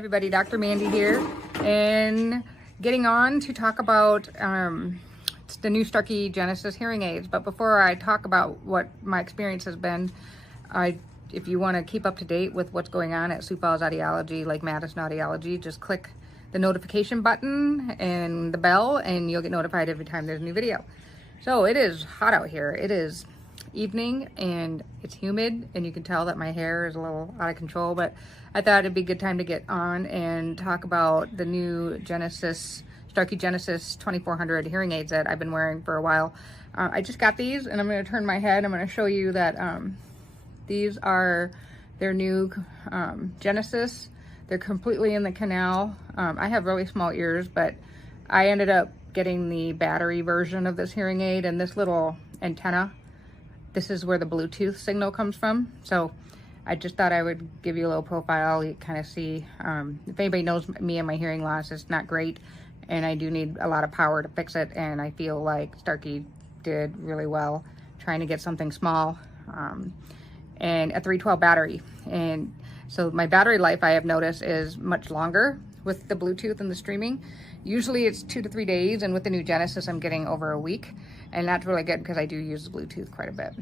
everybody, Dr. Mandy here, and getting on to talk about the new Starkey Genesis hearing aids. But before I talk about what my experience has been, if you want to keep up to date with what's going on at Sioux Falls Audiology, like Madison Audiology, just click the notification button and the bell and you'll get notified every time there's a new video. So it is hot out here. It is evening and it's humid, and you can tell that my hair is a little out of control, but I thought it'd be a good time to get on and talk about the new Starkey Genesis 2400 hearing aids that I've been wearing for a while. I just got these, and I'm going to turn my head. I'm going to show you that these are their new Genesis. They're completely in the canal. I have really small ears, but I ended up getting the battery version of this hearing aid, and this little antenna, this is where the Bluetooth signal comes from. So I just thought I would give you a little profile. You kind of see, if anybody knows me and my hearing loss, it's not great, and I do need a lot of power to fix it, and I feel like Starkey did really well trying to get something small, and a 312 battery. And so my battery life, I have noticed, is much longer with the Bluetooth and the streaming. Usually it's 2 to 3 days, and with the new Genesis, I'm getting over a week. And that's really good because I do use the Bluetooth quite a bit.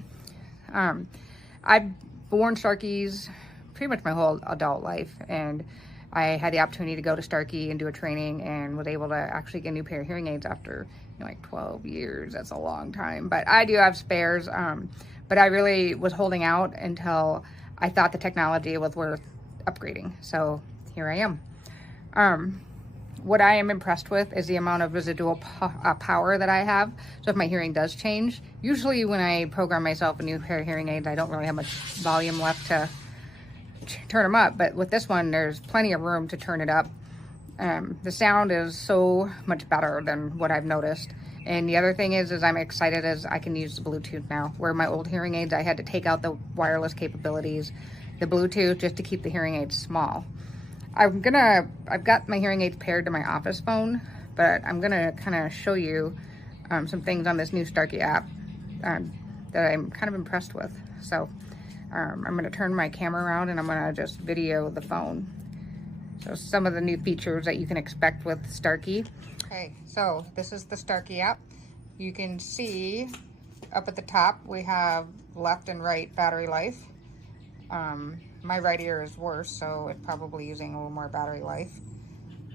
I've worn Starkeys pretty much my whole adult life, and I had the opportunity to go to Starkey and do a training and was able to actually get a new pair of hearing aids after like 12 years. That's a long time, but I do have spares. But I really was holding out until I thought the technology was worth upgrading. So here I am. What I am impressed with is the amount of residual power that I have. So if my hearing does change, usually when I program myself a new pair of hearing aids, I don't really have much volume left to turn them up. But with this one, there's plenty of room to turn it up. The sound is so much better than what I've noticed. And the other thing is I'm excited as I can use the Bluetooth now. Where my old hearing aids, I had to take out the wireless capabilities, the Bluetooth, just to keep the hearing aids small. I've got my hearing aids paired to my office phone, but I'm gonna kind of show you some things on this new Starkey app that I'm kind of impressed with. So I'm gonna turn my camera around and I'm gonna just video the phone. So some of the new features that you can expect with Starkey. Okay, so this is the Starkey app. You can see up at the top we have left and right battery life. My right ear is worse, so it's probably using a little more battery life.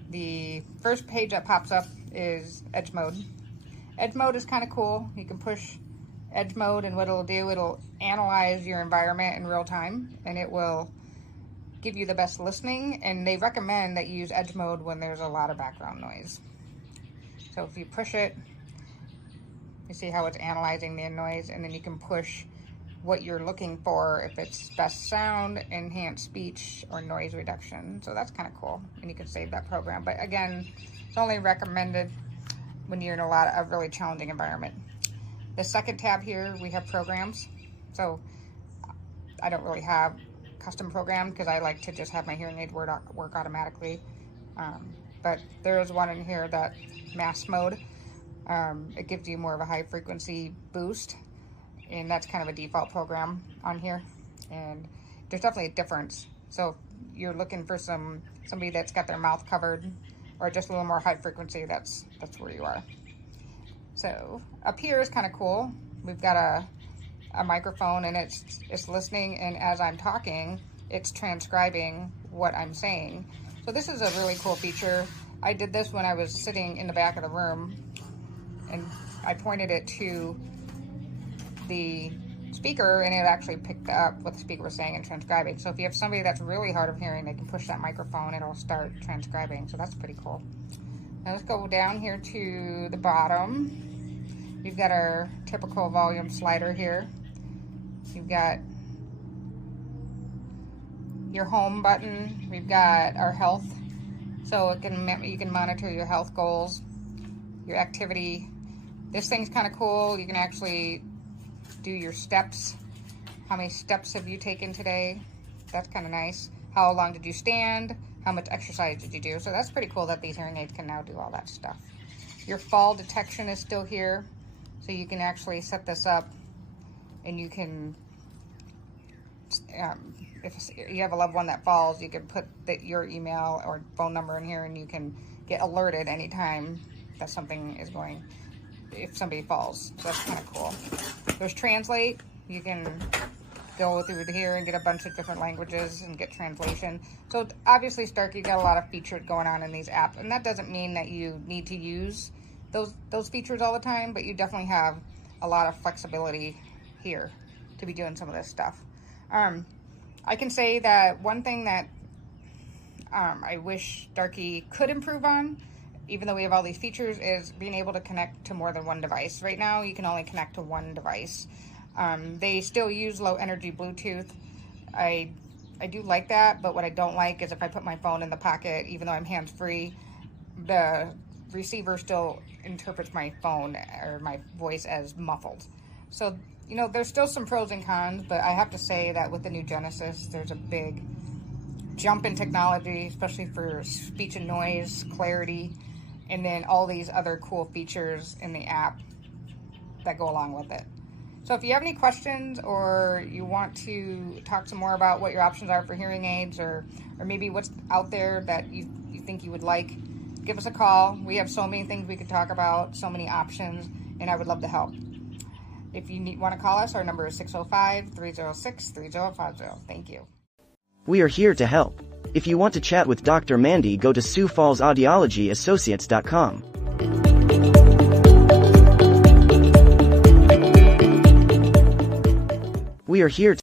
The first page that pops up is Edge Mode. Edge Mode is kind of cool. You can push Edge Mode, and what it'll do, it'll analyze your environment in real time, and it will give you the best listening, and they recommend that you use Edge Mode when there's a lot of background noise. So if you push it, you see how it's analyzing the noise, and then you can push what you're looking for, if it's best sound, enhanced speech, or noise reduction. So that's kind of cool, and you can save that program. But again, it's only recommended when you're in a really challenging environment. The second tab here, we have programs. So I don't really have custom programmed because I like to just have my hearing aid work automatically. But there is one in here that mass mode. It gives you more of a high frequency boost, and that's kind of a default program on here, and there's definitely a difference. So if you're looking for somebody that's got their mouth covered or just a little more high frequency, that's where you are. So up here is kind of cool. We've got a microphone, and it's listening, and as I'm talking, it's transcribing what I'm saying. So this is a really cool feature. I did this when I was sitting in the back of the room, and I pointed it to the speaker, and it actually picked up what the speaker was saying and transcribing. So if you have somebody that's really hard of hearing, they can push that microphone, it'll start transcribing. So that's pretty cool. Now let's go down here to the bottom. We've got our typical volume slider here. You've got your home button. We've got our health, so you can monitor your health goals, your activity. This thing's kind of cool. You can actually do your steps. How many steps have you taken today? That's kind of nice. How long did you stand? How much exercise did you do? So that's pretty cool that these hearing aids can now do all that stuff. Your fall detection is still here, so you can actually set this up, and you can if you have a loved one that falls, you can put your email or phone number in here, and you can get alerted anytime that something is going, if somebody falls. So that's kind of cool. There's translate. You can go through here and get a bunch of different languages and get translation. So obviously Starkey got a lot of features going on in these apps, and that doesn't mean that you need to use those features all the time, but you definitely have a lot of flexibility here to be doing some of this stuff. I can say that one thing that I wish Starkey could improve on, even though we have all these features, is being able to connect to more than one device. Right now you can only connect to one device. They still use low energy Bluetooth. I do like that, but what I don't like is if I put my phone in the pocket, even though I'm hands-free, the receiver still interprets my phone or my voice as muffled. So, you know, there's still some pros and cons, but I have to say that with the new Genesis, there's a big jump in technology, especially for speech and noise, clarity, and then all these other cool features in the app that go along with it. So if you have any questions, or you want to talk some more about what your options are for hearing aids, or maybe what's out there that you think you would like, give us a call. We have so many things we could talk about, so many options, and I would love to help. If you want to call us, our number is 605-306-3050. Thank you. We are here to help. If you want to chat with Dr. Mandy, go to Sioux Falls Audiology Associates.com. We are here to